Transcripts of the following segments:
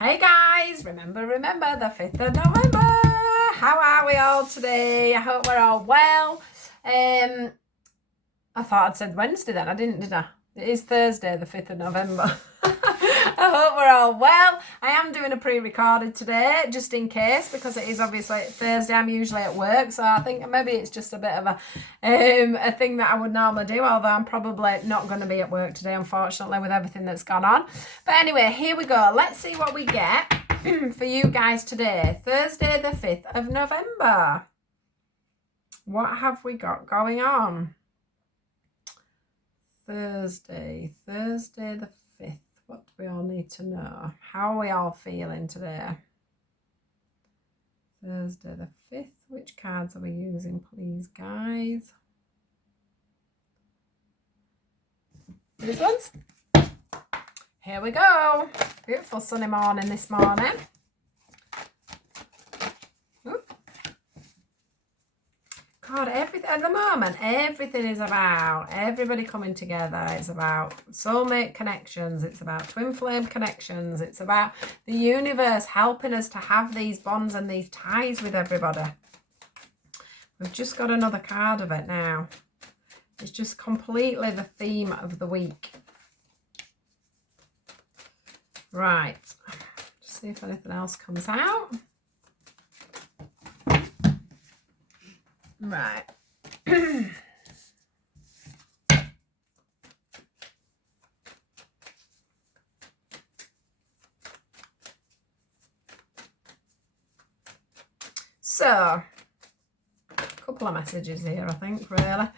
Hey guys, remember the 5th of November. How are we all today? I hope we're all well. I thought I'd said Wednesday then. I didn't, did I? It is Thursday, the 5th of November. I hope we're all well. I am doing a pre-recorded today, just in case, because it is obviously Thursday. I'm usually at work, so I think maybe it's just a bit of a thing that I would normally do, although I'm probably not going to be at work today, unfortunately, with everything that's gone on. But anyway, here we go. Let's see what we get for you guys today. Thursday, the 5th of November. What have we got going on? Thursday the 5th. What do we all need to know? How are we all feeling today? Thursday the 5th. Which cards are we using, please, guys? These ones. Here we go. Beautiful sunny morning this morning. God, everything at the moment, everything is about everybody coming together. It's about soulmate connections. It's about twin flame connections. It's about the universe helping us to have these bonds and these ties with everybody. We've just got another card of it now. It's just completely the theme of the week. Right. Just see if anything else comes out. Right. So, a couple of messages here, I think, really.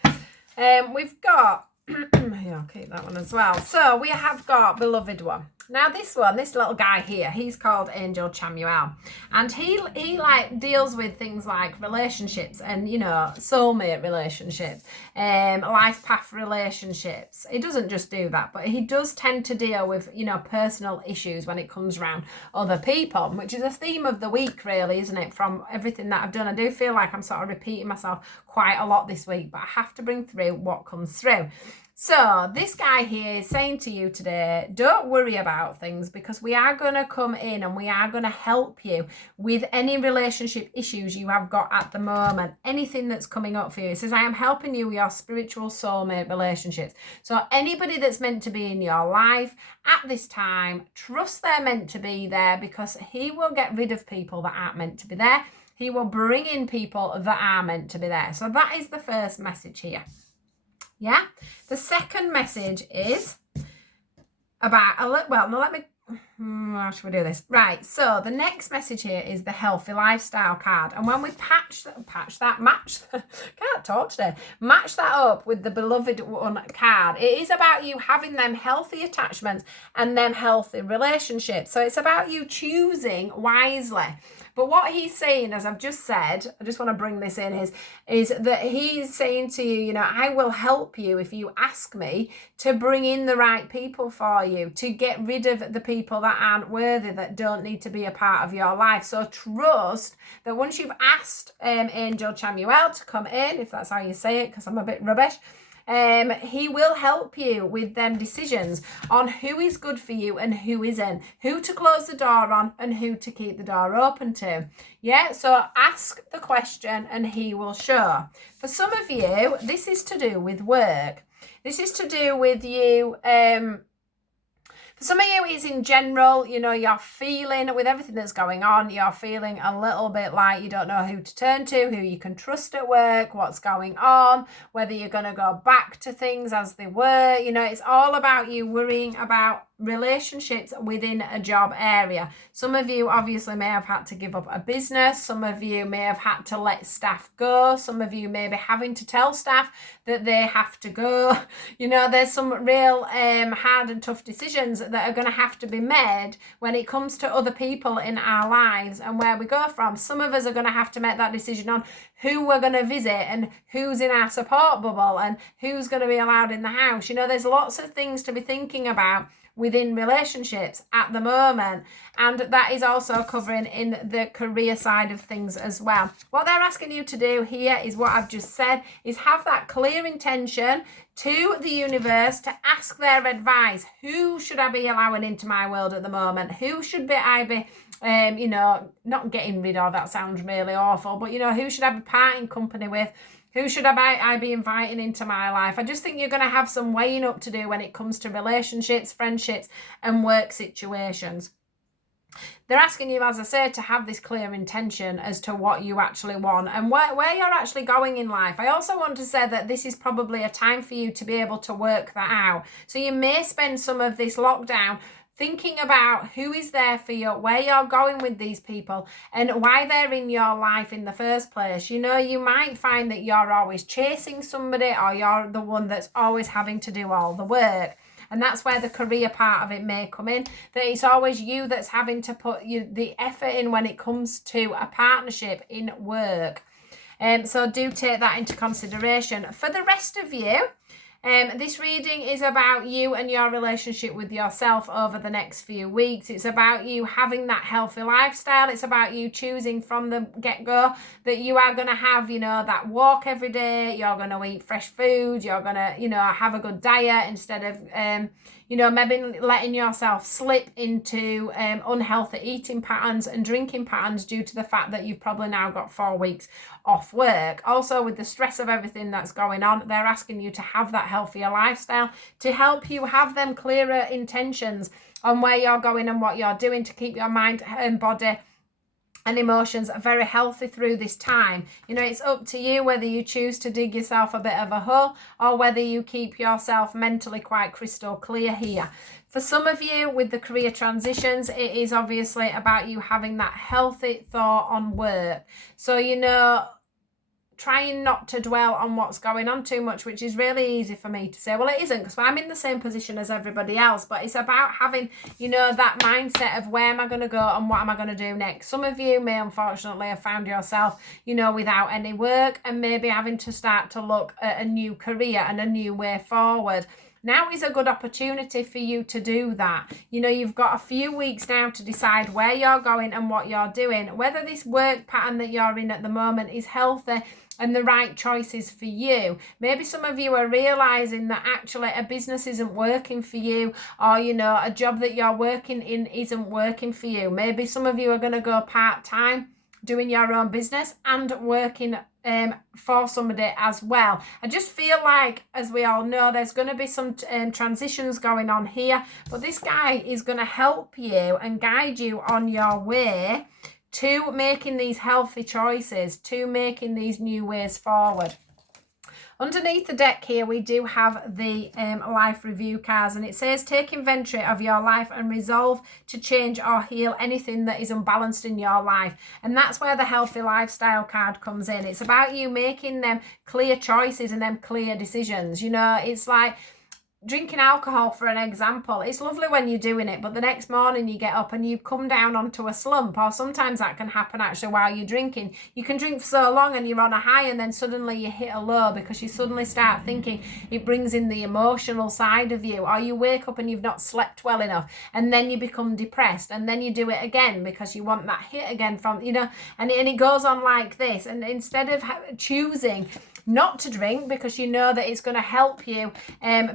We've got, yeah, I'll keep that one as well. So, we have got Beloved One. Now this little guy here, he's called Angel Chamuel, and he like deals with things like relationships and, you know, soulmate relationships, life path relationships. He doesn't just do that, but he does tend to deal with, you know, personal issues when it comes around other people, which is a theme of the week, really, isn't it? From everything that I've done, I do feel like I'm sort of repeating myself quite a lot this week, but I have to bring through what comes through. So this guy here is saying to you today, don't worry about things, because we are going to come in and we are going to help you with any relationship issues you have got at the moment, anything that's coming up for you. It says, I am helping you with your spiritual soulmate relationships. So anybody that's meant to be in your life at this time, trust they're meant to be there, because he will get rid of people that aren't meant to be there. He will bring in people that are meant to be there. So that is the first message here. Yeah. The second message is about how should we do this? Right. So the next message here is the healthy lifestyle card. And when we match that up with the Beloved One card, it is about you having them healthy attachments and them healthy relationships. So it's about you choosing wisely. But what he's saying, as I've just said, I just want to bring this in, is that he's saying to you, you know, I will help you if you ask me to bring in the right people for you, to get rid of the people that aren't worthy, that don't need to be a part of your life. So trust that once you've asked Angel Chamuel to come in, if that's how you say it, because I'm a bit rubbish, he will help you with them decisions on who is good for you and who isn't, who to close the door on and who to keep the door open to. Yeah, so ask the question and he will show. For some of you, this is to do with work. This is to do with you, for some of you, it's in general, you know, you're feeling, with everything that's going on, you're feeling a little bit like you don't know who to turn to, who you can trust at work, what's going on, whether you're going to go back to things as they were. You know, it's all about you worrying about relationships within a job area. Some of you obviously may have had to give up a business. Some of you may have had to let staff go. Some of you may be having to tell staff that they have to go. You know, there's some real hard and tough decisions that are going to have to be made when it comes to other people in our lives and where we go from. Some of us are going to have to make that decision on who we're going to visit and who's in our support bubble and who's going to be allowed in the house. You know, there's lots of things to be thinking about within relationships at the moment. And that is also covering in the career side of things as well. What they're asking you to do here is what I've just said, is have that clear intention to the universe to ask their advice. Who should I be allowing into my world at the moment? Who should I be not getting rid of? That sounds really awful, but who should I be parting company with? Who should I be inviting into my life? I just think you're going to have some weighing up to do when it comes to relationships, friendships, and work situations. They're asking you, as I said, to have this clear intention as to what you actually want and where you're actually going in life. I also want to say that this is probably a time for you to be able to work that out. So you may spend some of this lockdown thinking about who is there for you, where you're going with these people, and why they're in your life in the first place. You might find that you're always chasing somebody, or you're the one that's always having to do all the work. And that's where the career part of it may come in, that it's always you that's having to put the effort in when it comes to a partnership in work. So do take that into consideration. For the rest of you, this reading is about you and your relationship with yourself over the next few weeks. It's about you having that healthy lifestyle. It's about you choosing from the get-go that you are going to have, that walk every day. You're going to eat fresh food. You're going to, have a good diet instead of, maybe letting yourself slip into unhealthy eating patterns and drinking patterns due to the fact that you've probably now got 4 weeks off work. Also, with the stress of everything that's going on, they're asking you to have that healthier lifestyle to help you have them clearer intentions on where you're going and what you're doing to keep your mind and body and emotions very healthy through this time. It's up to you whether you choose to dig yourself a bit of a hole or whether you keep yourself mentally quite crystal clear here. For some of you with the career transitions, it is obviously about you having that healthy thought on work. So, trying not to dwell on what's going on too much, which is really easy for me to say. Well, it isn't, because I'm in the same position as everybody else, but it's about having, that mindset of where am I going to go and what am I going to do next. Some of you may unfortunately have found yourself, without any work and maybe having to start to look at a new career and a new way forward. Now is a good opportunity for you to do that. You've got a few weeks now to decide where you're going and what you're doing, whether this work pattern that you're in at the moment is healthy and the right choices for you. Maybe some of you are realizing that actually a business isn't working for you, or a job that you're working in isn't working for you. Maybe some of you are going to go part-time doing your own business and working for somebody as well. I just feel like, as we all know, there's going to be some transitions going on here, but this guy is going to help you and guide you on your way to making these healthy choices, to making these new ways forward. Underneath the deck here, we do have the life review cards, and it says, take inventory of your life and resolve to change or heal anything that is unbalanced in your life. And that's where the healthy lifestyle card comes in. It's about you making them clear choices and them clear decisions. It's like drinking alcohol, for an example. It's lovely when you're doing it, but the next morning you get up and you come down onto a slump, or sometimes that can happen actually while you're drinking. You can drink for so long and you're on a high, and then suddenly you hit a low because you suddenly start thinking. It brings in the emotional side of you, or you wake up and you've not slept well enough, and then you become depressed, and then you do it again because you want that hit again from, and it goes on like this. And instead of choosing not to drink because you know that it's going to help you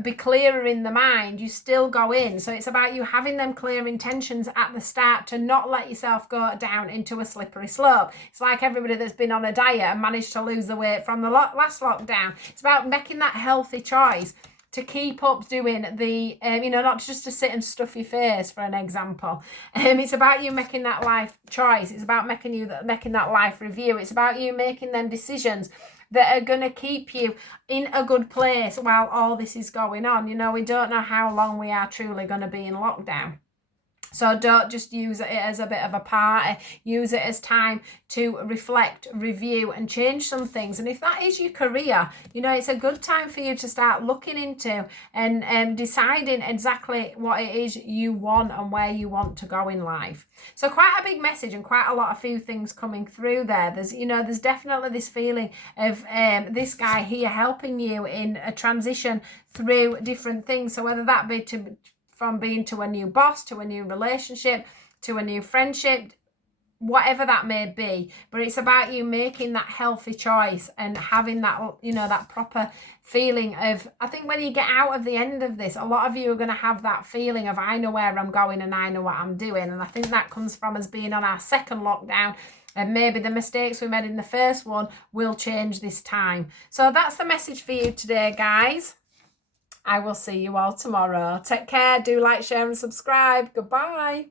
be clearer in the mind, you still go in. So it's about you having them clear intentions at the start to not let yourself go down into a slippery slope. It's like everybody that's been on a diet and managed to lose the weight from the last lockdown. It's about making that healthy choice to keep up doing the, not just to sit and stuff your face, for an example. It's about you making that life choice. It's about making that life review. It's about you making them decisions that are going to keep you in a good place while all this is going on. We don't know how long we are truly going to be in lockdown. So don't just use it as a bit of a party. Use it as time to reflect, review, and change some things. And if that is your career, it's a good time for you to start looking into and deciding exactly what it is you want and where you want to go in life. So quite a big message and quite a few things coming through there. There's definitely this feeling of this guy here helping you in a transition through different things. So whether that be from being to a new boss, to a new relationship, to a new friendship, whatever that may be. But it's about you making that healthy choice and having that, you know, that proper feeling of, I think when you get out of the end of this, a lot of you are going to have that feeling of, I know where I'm going and I know what I'm doing. And I think that comes from us being on our second lockdown, and maybe the mistakes we made in the first one will change this time. So that's the message for you today, guys. I will see you all tomorrow. Take care. Do like, share and subscribe. Goodbye.